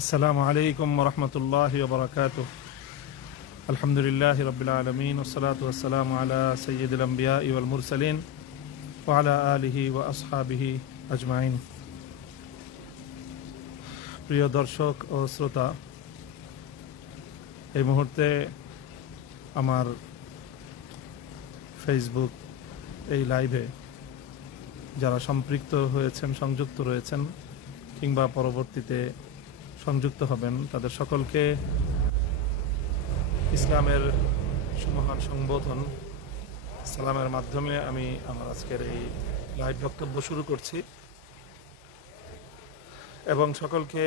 আসসালামু আলাইকুম রহমতুল্লাহ বরকাত আলহামদুলিল্লাহ রবিল আলমিন ওসলাত ওসালাম আলা সৈয়দুল আম্বিয়া ইউল মুরসালিন ওয়ালা আলিহি ওয়া আসহাবিহি আজমাইন। প্রিয় দর্শক ও শ্রোতা, এই মুহূর্তে আমার ফেসবুক এই লাইভে যারা সম্পৃক্ত হয়েছেন, সংযুক্ত রয়েছেন কিংবা পরবর্তীতে সংযুক্ত হবেন, তাদের সকলকে ইসলামের সুমহান সংবোধন সালামের মাধ্যমে আমি আমার আজকের এই লাইভ বক্তব্য শুরু করছি। এবং সকলকে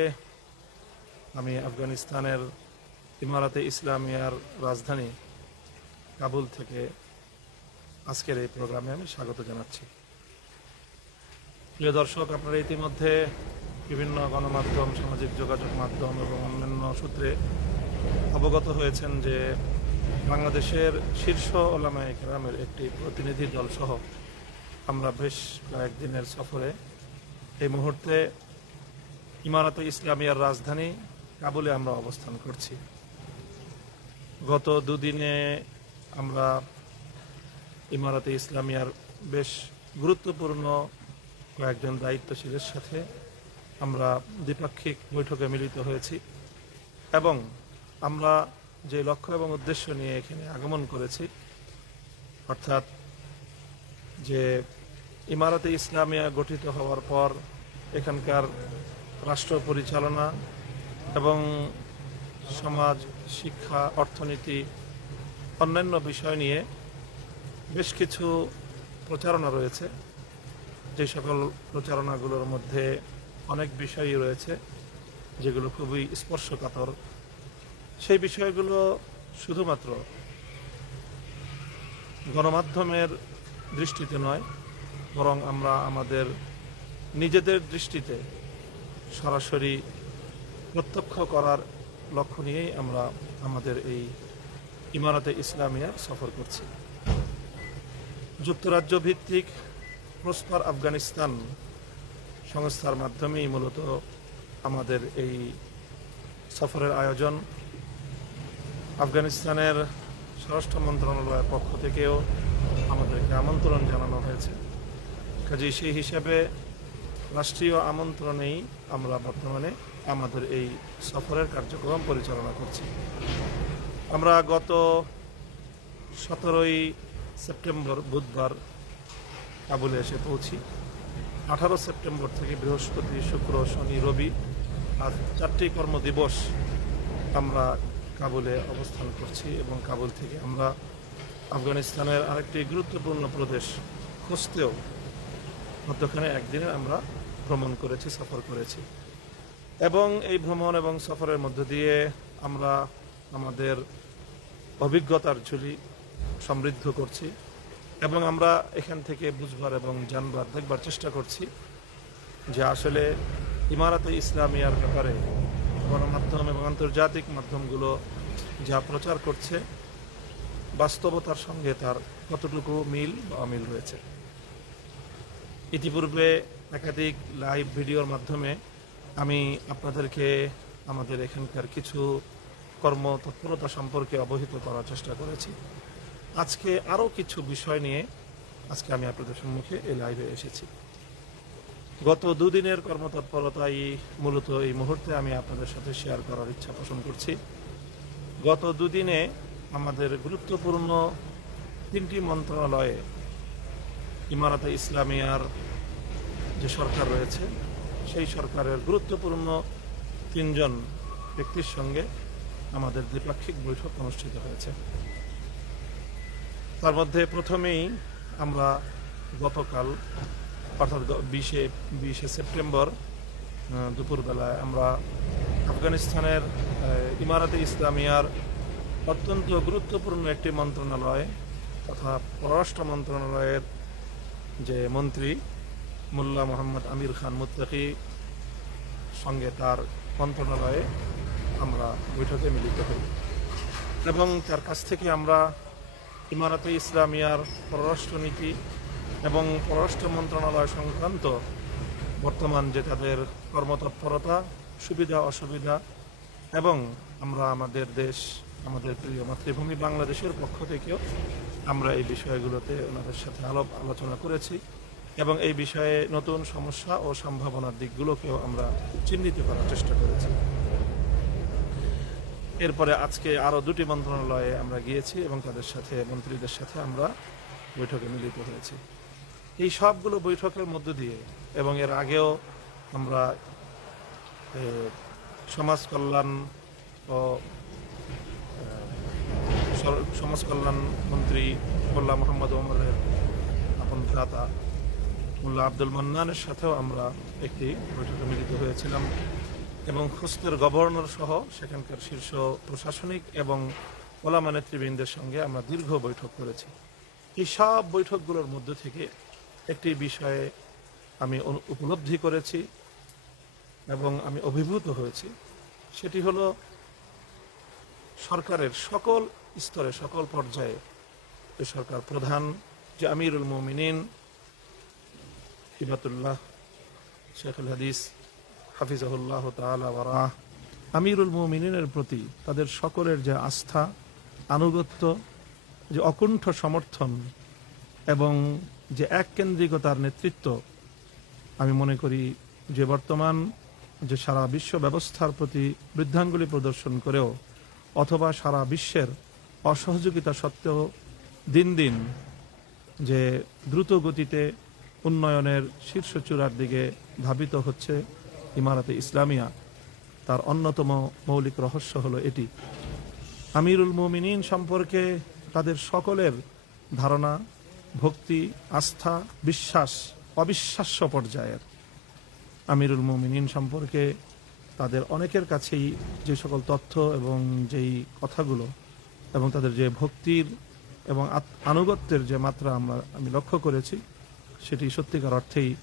আমি আফগানিস্তানের ইমারাতে ইসলামিয়ার রাজধানী কাবুল থেকে আজকের এই প্রোগ্রামে আমি স্বাগত জানাচ্ছি। প্রিয় দর্শক, আপনারা ইতিমধ্যে বিভিন্ন গণমাধ্যম, সামাজিক যোগাযোগ মাধ্যম এবং অন্যান্য সূত্রে অবগত হয়েছেন যে বাংলাদেশের শীর্ষ ওলামায় গ্রামের একটি প্রতিনিধি দল সহ আমরা বেশ কয়েকদিনের সফরে এই মুহূর্তে ইমারত ইসলামিয়ার রাজধানী কাবুলে আমরা অবস্থান করছি। গত দুদিনে আমরা ইমারতে ইসলামিয়ার বেশ গুরুত্বপূর্ণ কয়েকজন দায়িত্বশীলের সাথে আমরা দ্বিপাক্ষিক বৈঠকে মিলিত হয়েছি এবং আমরা যে লক্ষ্য এবং উদ্দেশ্য নিয়ে এখানে আগমন করেছি, অর্থাৎ যে ইমারতে ইসলামিয়া গঠিত হওয়ার পর এখানকার রাষ্ট্র পরিচালনা এবং সমাজ, শিক্ষা, অর্থনীতি, অন্যান্য বিষয় নিয়ে বেশ কিছু প্রচারণা রয়েছে। যে সকল প্রচারণাগুলোর মধ্যে অনেক বিষয়ই রয়েছে যেগুলো খুবই স্পর্শকাতর। সেই বিষয়গুলো শুধুমাত্র গণমাধ্যমের দৃষ্টিতে নয়, বরং আমরা আমাদের নিজেদের দৃষ্টিতে সরাসরি প্রত্যক্ষ করার লক্ষ্য নিয়েই আমরা আমাদের এই ইমারতে ইসলামিয়া সফর করছি। যুক্তরাজ্য ভিত্তিক প্রস্পার আফগানিস্তান সংস্থার মাধ্যমেই মূলত আমাদের এই সফরের আয়োজন। আফগানিস্তানের স্বরাষ্ট্র মন্ত্রণালয়ের পক্ষ থেকেও আমাদেরকে আমন্ত্রণ জানানো হয়েছে। কাজে সেই হিসাবে রাষ্ট্রীয় আমন্ত্রণেই আমরা বর্তমানে আমাদের এই সফরের কার্যক্রম পরিচালনা করছি। আমরা গত সতেরোই সেপ্টেম্বর বুধবার কাবুলে এসে পৌঁছি। আঠারো সেপ্টেম্বর থেকে বৃহস্পতি, শুক্র, শনি, রবি আর চারটি কর্মদিবস আমরা কাবুলে অবস্থান করছি এবং কাবুল থেকে আমরা আফগানিস্তানের আরেকটি গুরুত্বপূর্ণ প্রদেশ খুঁজতেও মধ্যখানে একদিনে আমরা ভ্রমণ করেছি, সফর করেছি। এবং এই ভ্রমণ এবং সফরের মধ্য দিয়ে আমরা আমাদের অভিজ্ঞতার ঝুলি সমৃদ্ধ করছি। এবং আমরা এখান থেকে বুঝবার এবং জানবার, দেখবার চেষ্টা করছি যে আসলে ইমারাতে ইসলামিয়ার ব্যাপারে গণমাধ্যম এবং আন্তর্জাতিক মাধ্যমগুলো যা প্রচার করছে, বাস্তবতার সঙ্গে তার কতটুকু মিল বা অমিল রয়েছে। ইতিপূর্বে একাধিক লাইভ ভিডিওর মাধ্যমে আমি আপনাদেরকে আমাদের এখানকার কিছু কর্মতৎপরতা সম্পর্কে অবহিত করার চেষ্টা করেছি। আজকে আরও কিছু বিষয় নিয়ে আজকে আমি আপনাদের সম্মুখে এই লাইভে এসেছি। গত দুদিনের কর্মতৎপরতাই মূলত এই মুহূর্তে আমি আপনাদের সাথে শেয়ার করার ইচ্ছা পোষণ করছি। গত দুদিনে আমাদের গুরুত্বপূর্ণ তিনটি মন্ত্রণালয়ে ইমারতে ইসলামিয়ার যে সরকার রয়েছে, সেই সরকারের গুরুত্বপূর্ণ তিনজন ব্যক্তির সঙ্গে আমাদের দ্বিপাক্ষিক বৈঠক অনুষ্ঠিত হয়েছে। তার মধ্যে প্রথমেই আমরা গতকাল, অর্থাৎ বিশে বিশে সেপ্টেম্বর দুপুরবেলায় আমরা আফগানিস্তানের ইমারাতে ইসলামিয়ার অত্যন্ত গুরুত্বপূর্ণ একটি মন্ত্রণালয় তথা পররাষ্ট্র মন্ত্রণালয়ের যে মন্ত্রী মোল্লা মোহাম্মদ আমির খান মুত্তাকি সঙ্গে তার মন্ত্রণালয়ে আমরা বৈঠকে মিলিত হই। এবং তার কাছ থেকে আমরা ইমারাতে ইসলামিয়ার পররাষ্ট্রনীতি এবং পররাষ্ট্র মন্ত্রণালয় সংক্রান্ত বর্তমান যে তাদের কর্মতৎপরতা, সুবিধা, অসুবিধা এবং আমরা আমাদের দেশ, আমাদের প্রিয় মাতৃভূমি বাংলাদেশের পক্ষ থেকেও আমরা এই বিষয়গুলোতে ওনাদের সাথে আলাপ আলোচনা করেছি এবং এই বিষয়ে নতুন সমস্যা ও সম্ভাবনার দিকগুলোকেও আমরা চিহ্নিত করার চেষ্টা করেছি। এরপরে আজকে আরও দুটি মন্ত্রণালয়ে আমরা গিয়েছি এবং তাদের সাথে, মন্ত্রীদের সাথে আমরা বৈঠকে মিলিত হয়েছি। এই সবগুলো বৈঠকের মধ্য দিয়ে এবং এর আগেও আমরা সমাজ কল্যাণ ও সমাজ কল্যাণ মন্ত্রী মোল্লা মোহাম্মদ ওমরের আপন ভ্রাতা মোল্লা আব্দুল মান্নানের সাথেও আমরা একটি বৈঠকে মিলিত হয়েছিলাম। এবং খুস্তের গভর্নর সহ সেখানকার শীর্ষ প্রশাসনিক এবং ওলামা নেতৃবৃন্দের সঙ্গে আমরা দীর্ঘ বৈঠক করেছি। এই সব বৈঠকগুলোর মধ্য থেকে একটি বিষয়ে আমি উপলব্ধি করেছি এবং আমি অভিভূত হয়েছি। সেটি হলো সরকারের সকল স্তরে, সকল পর্যায়ে যে সরকার প্রধান যে আমিরুল মোমিনিন হিবাতুল্লাহ শেখুল হাদিস হাফিজাহুল্লাহ তাআলা আমিরুল মুমিনিনের প্রতি তাদের সকলের যে আস্থা, আনুগত্য, যে অকুণ্ঠ সমর্থন এবং যে এককেন্দ্রিকতার নেতৃত্ব, আমি মনে করি যে বর্তমান যে সারা বিশ্ব ব্যবস্থার প্রতি বৃদ্ধাঙ্গুলি প্রদর্শন করেও অথবা সারা বিশ্বের অসহযোগিতা সত্ত্বেও দিন দিন যে দ্রুত গতিতে উন্নয়নের শীর্ষ চূড়ার দিকে ধাবিত হচ্ছে ইমারাতে ইসলামিয়া, তার অন্যতম মৌলিক রহস্য হলো এটি। আমিরুল মুমিনিন সম্পর্কে তাদের সকলের ধারণা, ভক্তি, আস্থা, বিশ্বাস অবিশ্বাস্য পর্যায়ের। আমিরুল মুমিনিন সম্পর্কে তাদের অনেকের কাছেই যে সকল তথ্য এবং যেই কথাগুলো এবং তাদের যে ভক্তির এবং আনুগত্যের যে মাত্রা আমরা, আমি লক্ষ্য করেছি, সেটি সত্যিকার অর্থেই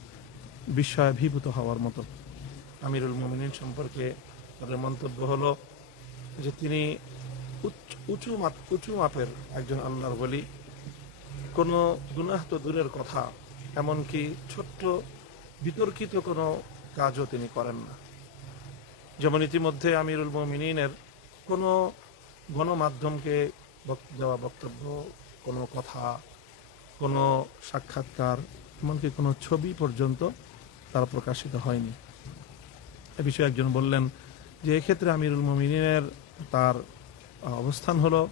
বিস্ময়াভিভূত হওয়ার মতো। আমিরুল মুমিনিন সম্পর্কে তাদের মন্তব্য হলো যে তিনি উঁচু উঁচু মাপের একজন আল্লাহর বলি কোনো গুনাহ তো দূরের কথা, এমনকি ছোট্ট, বিতর্কিত কোনো কাজও তিনি করেন না। যেমন ইতিমধ্যে আমিরুল মোমিনের কোনো গণমাধ্যমকে দেওয়া বক্তব্য, কোনো কথা, কোনো সাক্ষাৎকার, এমনকি কোনো ছবি পর্যন্ত তার প্রকাশিত হয়নি। এ বিষয়ে একজন বললেন যে এক্ষেত্রে আমিরুল মমিনের তার অবস্থান হলো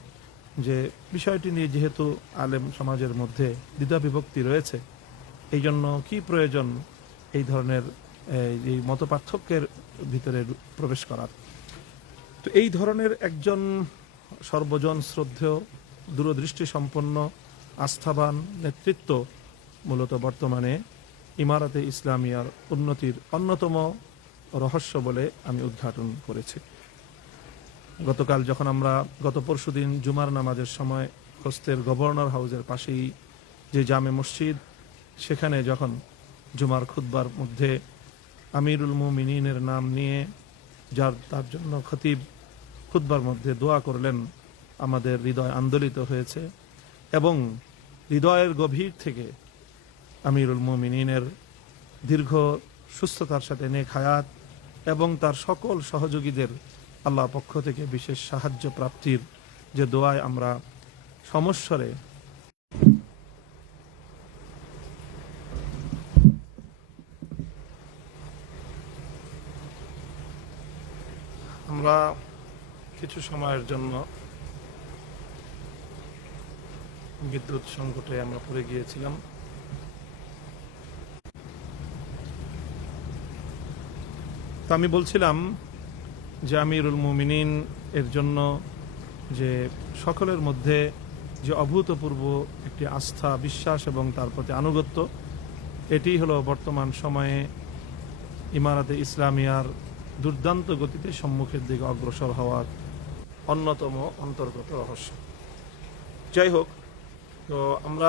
যে বিষয়টি নিয়ে যেহেতু আলেম সমাজের মধ্যে দ্বিধা বিভক্তি রয়েছে, এই জন্য কী প্রয়োজন এই ধরনের এই- মত পার্থক্যের ভিতরে প্রবেশ করার? তো এই ধরনের একজন সর্বজন শ্রদ্ধেয়, দূরদৃষ্টি সম্পন্ন, আস্থাবান নেতৃত্ব মূলত বর্তমানে ইমারাতে ইসলামিয়ার উন্নতির অন্যতম রহস্য বলে আমি উদ্ঘাটন করেছি। গতকাল যখন আমরা গত পরশুদিন জুমার নামাজের সময় হোস্তের গভর্নর হাউসের পাশেই যে জামে মসজিদ, সেখানে যখন জুমার খুতবার মধ্যে আমিরুল মুমিনিনের নাম নিয়ে যার, তার জন্য খতিব খুতবার মধ্যে দোয়া করলেন, আমাদের হৃদয় আন্দোলিত হয়েছে এবং হৃদয়ের গভীর থেকে আমিরুল মুমিনিনের দীর্ঘ সুস্থতার সাথে নেক হায়াত এবং তার সকল সহযোগীদের আল্লাহ পক্ষ থেকে বিশেষ সাহায্য প্রাপ্তির যে দোয়ায় আমরা সমস্বরে আমরা কিছু সময়ের জন্য বিদ্যুৎ সংকটে আমরা পড়ে গিয়েছিলাম। তো আমি বলছিলাম যে আমিরুল মুমিনিন এর জন্য যে সকলের মধ্যে যে অভূতপূর্ব একটি আস্থা, বিশ্বাস এবং তার প্রতি আনুগত্য, এটি হলো বর্তমান সময়ে ইমারাতে ইসলামিয়ার দুর্দান্ত গতিতে সম্মুখের দিকে অগ্রসর হওয়ার অন্যতম অন্তর্গত রহস্য। যাই হোক, তো আমরা